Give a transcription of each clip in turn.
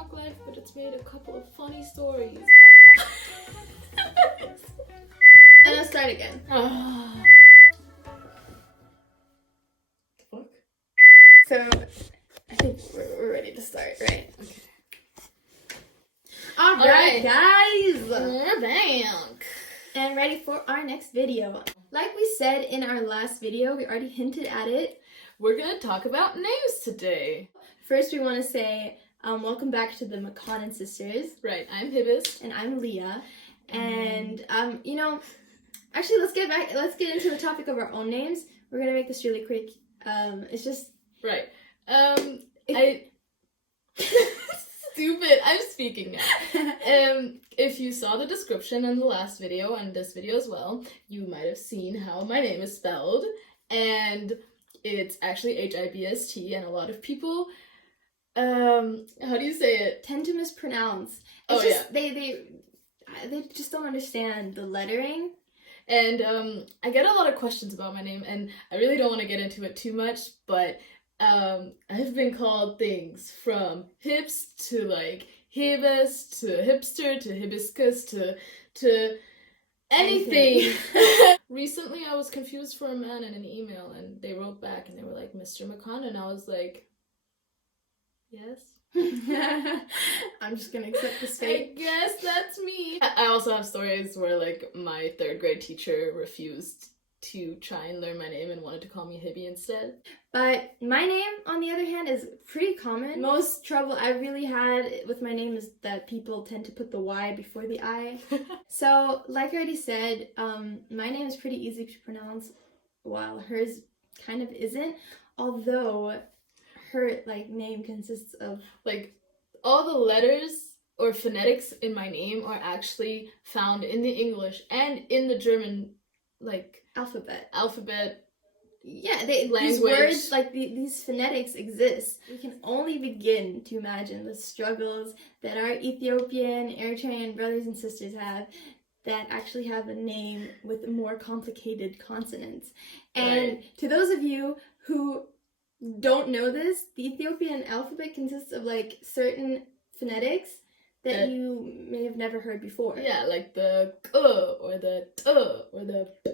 TikTok life, but it's made a couple of funny stories. And I'll start again. Fuck. So, I think we're ready to start, right? Okay. Alright, guys! We're back. And ready for our next video. Like we said in our last video, we already hinted at it. We're gonna talk about names today. First, we want to say welcome back to the McConnon sisters. Right, I'm Hibst. And I'm Liya. And, you know, actually, let's get into the topic of our own names. We're gonna make this really quick. It's just... Right. Stupid. I'm speaking now. If you saw the description in the last video and this video as well, you might have seen how my name is spelled, and it's actually Hibst, and a lot of people, how do you say it? Tend to mispronounce. It's just, they just don't understand the lettering. And I get a lot of questions about my name, and I really don't want to get into it too much, but I've been called things from hips to like Hibist to hipster to hibiscus to anything. Recently I was confused for a man in an email, and they wrote back and they were like, Mr. McConnon, and I was like, yes. I'm just gonna accept this fate. I guess that's me. I also have stories where like my 3rd grade teacher refused to try and learn my name and wanted to call me Hibby instead. But my name, on the other hand, is pretty common. Most trouble I really had with my name is that people tend to put the Y before the I. So, like I already said, my name is pretty easy to pronounce, while hers kind of isn't. Although her name consists of all the letters or phonetics in my name are actually found in the English and in the German alphabet. Yeah, language. These words, these phonetics exist. We can only begin to imagine the struggles that our Ethiopian, Eritrean brothers and sisters have that actually have a name with more complicated consonants. And to those of you who don't know this, the Ethiopian alphabet consists of certain phonetics that you may have never heard before. Yeah, like the k or the t or the p.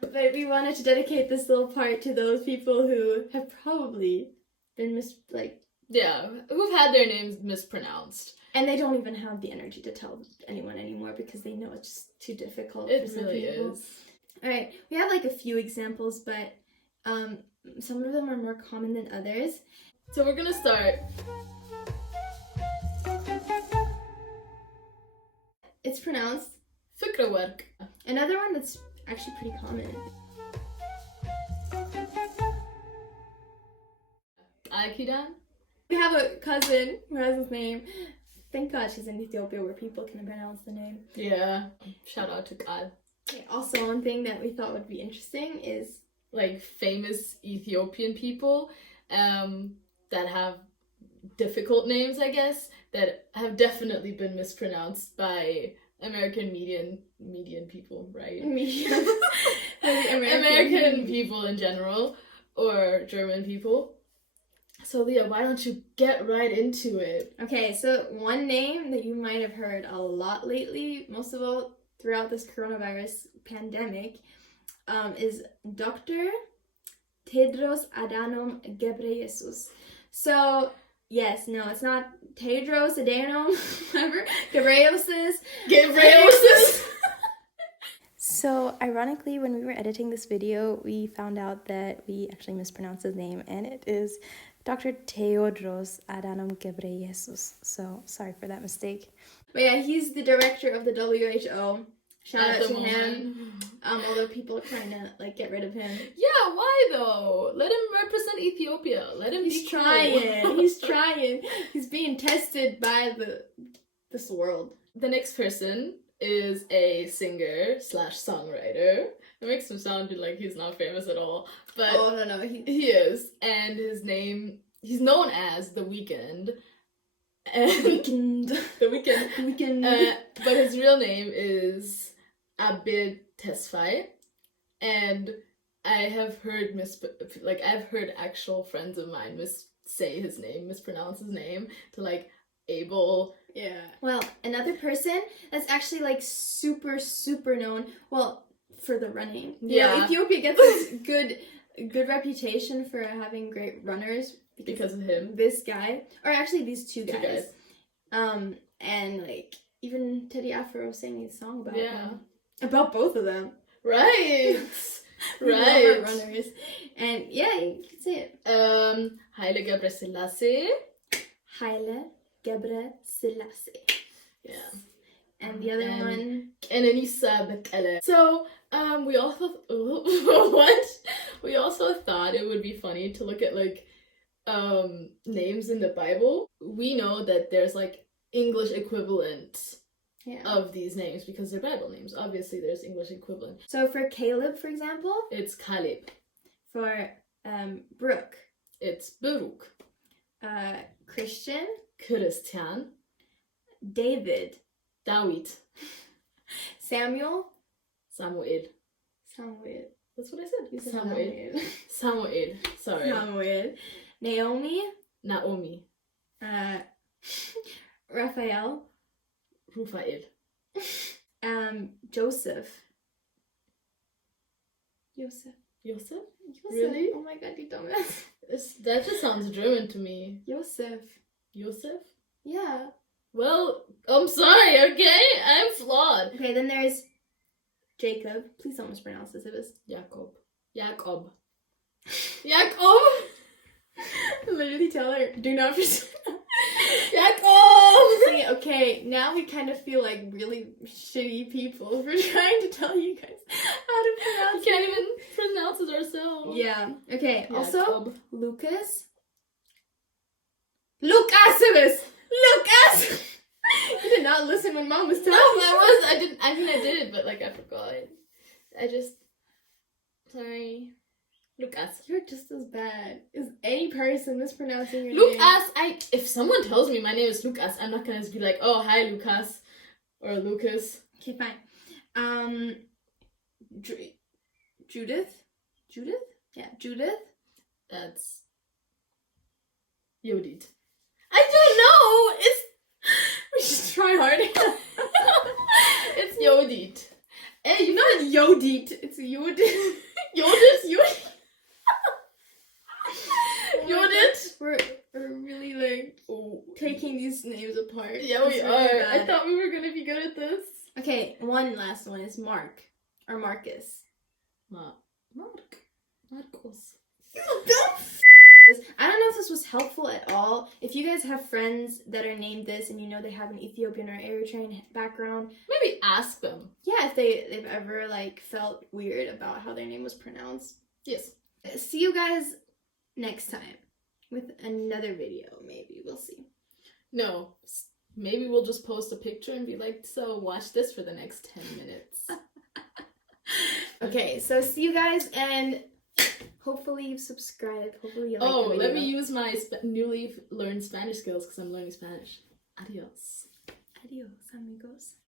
But we wanted to dedicate this little part to those people who have probably been who've had their names mispronounced. And they don't even have the energy to tell anyone anymore because they know it's just too difficult It for some really people. is. Alright, we have a few examples, but some of them are more common than others. So we're gonna start. It's pronounced Fikrawerk. Another one that's actually pretty common. Aikidan. We have a cousin who has this name. Thank God she's in Ethiopia where people can pronounce the name. Yeah. Shout out to God. Also, one thing that we thought would be interesting is famous Ethiopian people that have difficult names, I guess, that have definitely been mispronounced by American median people, right? American people in general, or German people. So Liya, why don't you get right into it? Okay, so one name that you might have heard a lot lately, most of all throughout this coronavirus pandemic, is Dr. Tedros Adhanom Ghebreyesus. So, yes, no, it's not Tedros Adhanom, whatever, Ghebreyesus. So, ironically, when we were editing this video, we found out that we actually mispronounced his name, and it is Dr. Tedros Adhanom Ghebreyesus. So, sorry for that mistake. But yeah, he's the director of the WHO. Shout out to him. Although people are trying to get rid of him. Yeah, why though? Let him represent Ethiopia. Let him He's be trying. cool. He's trying. He's being tested by this world. The next person is a singer/songwriter. It makes him sound like he's not famous at all. But no, he is. And his name, he's known as The Weeknd. The Weeknd. But his real name is Abid Tesfaye, and I have heard I've heard actual friends of mine mispronounce his name to able. Yeah. Well, another person that's actually like super, super known, well, for the running. You know, Ethiopia gets this good reputation for having great runners. Because of him. This guy. Or actually these two guys. And like, even Teddy Afro sang a song about them. About both of them. Right. We love our runners. And yeah, you can say it. Haile Gebrselassie. Haile Gebrselassie. Yeah. And the other one. Kenenisa Bekele. So, we also what? We also thought it would be funny to look at like names in the Bible. We know that there's like English equivalent of these names because they're Bible names. Obviously, there's English equivalent. So for Caleb, for example, it's Caleb. For Brooke, it's Baruch. Christian, Christian. David, David. Samuel, Samuel. That's what I said. You said Samuel. Samuel. Sorry. Samuel. Naomi. Raphael. Rufael. Joseph. Really? Oh my god, you dumbass. That just sounds German to me. Joseph? Yeah. Well, I'm sorry, okay? I'm flawed. Okay, then there's Jacob. Please don't mispronounce this. It was Jacob. Literally tell her, do not mispronounce. Jacob! See, okay, now we kind of feel like really shitty people for trying to tell you guys how to pronounce it. We can't even pronounce it ourselves. Yeah. Okay, Jacob. Also, Lucas. You did not listen when Mom was telling you. I did, but like I forgot. Sorry. Lucas. You're just as bad as any person mispronouncing your name. Lucas! If someone tells me my name is Lucas, I'm not gonna be like, oh, hi, Lucas. Or Lucas. Okay, fine. Judith? Yeah, Judith. That's Yodit. I don't know! We should try hard. It's Yodit. Hey, not Yodit. It's Yodit. Yodit? Yodit? We're really like taking these names apart. Yeah, we are. I thought we were gonna be good at this. Okay, one last one is Mark or Marcus. Marcos. I don't know if this was helpful at all. If you guys have friends that are named this and you know they have an Ethiopian or Eritrean background, maybe ask them. Yeah, if they've ever like felt weird about how their name was pronounced. Yes. See you guys next time with another video. Maybe we'll see. No, maybe we'll just post a picture and be like, so watch this for the next 10 minutes. Okay, so see you guys and hopefully you've subscribed. Hopefully you like the video. Let me use my newly learned Spanish skills because I'm learning Spanish. Adios. Adios, amigos.